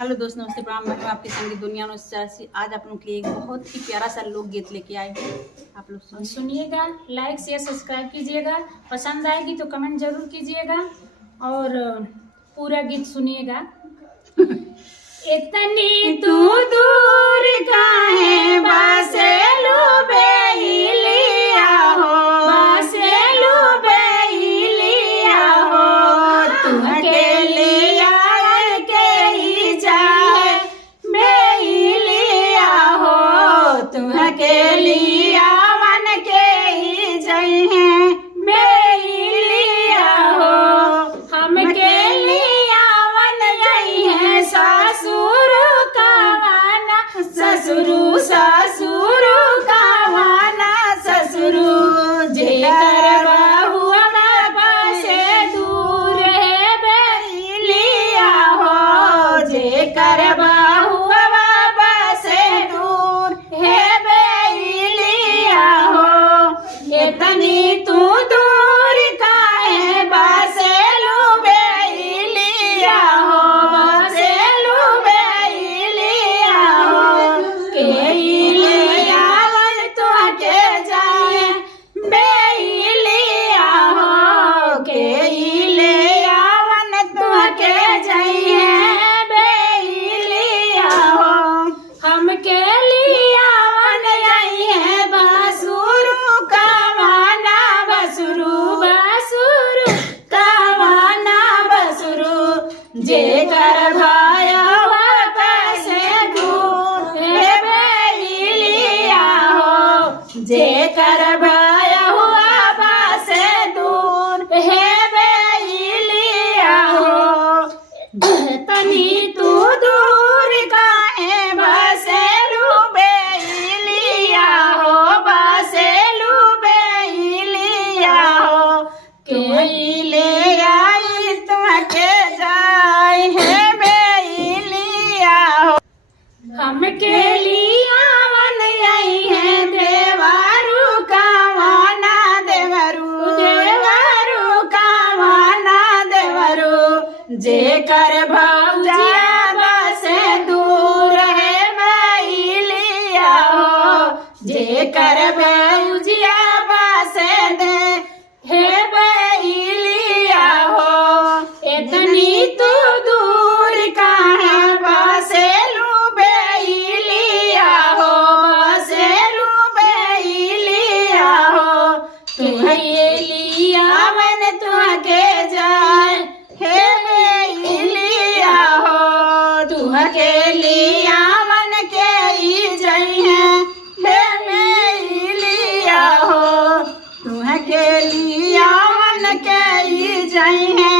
Hello दोस्त, नमस्ते, प्रणाम। मैं आपके संगीत दुनिया में आज आप लोग के लिए एक बहुत ही प्यारा सा लोकगीत लेके आए हैं। आप लोग सुनिएगा, लाइक शेयर सब्सक्राइब कीजिएगा। पसंद आएगी तो कमेंट जरूर कीजिएगा और पूरा गीत सुनिएगा। इतनी तू दूर काहे बसेलू बेलिया हो, बसेलू बेलिया हो, तुम अकेलिया के ही जाए बेलिया हो, तुम अकेलिया मन के ही जाए हैं बेलिया हो, हम अकेलिया मन जाई हैं ससुर कावाना, ससुरु ससुरु कावाना, ससुरु जेकर बहुआ बसे दूर है बेलिया हो, जेकर बहुआ बसे दूर है बेलिया हो, इतनी तू दूर काहे बसेलू बेलिया हो, बसेलू बेलिया हो, केलिया वन तुहके जाए बेलिया हो, केलिया वन तुहके जाए बेलिया हो, हम केलिया वन जाई है बसुरु कावाना, बसुरु बसुरु कावाना, बसुरु जेकर भयवा कैसे दूर है बेलिया हो, जेकर भयवा बसे दूर है बेलिया हो, तनी तू दूर काहे बसेलू बेलिया हो, बसेलू बेलिया हो, केलिया आई तुमके जाए है बेलिया हो, हम केलिया वन आई है देवरु कावाना, देवरु देवरु कावाना, देवरु जेकर भौजिया बसे दूर है बेलिया हो, जेकर भौजिया बसे दे है बेलिया हो, इतनी तू दूर काहे बसेलू बेलिया हो, बसेलू बेलिया हो, तुहलिया मन तुहके जाए हे बेलिया हो, तुहके लिया मन के ही जाई है हे बेलिया हो, तुहके लिया मन के ही जाई है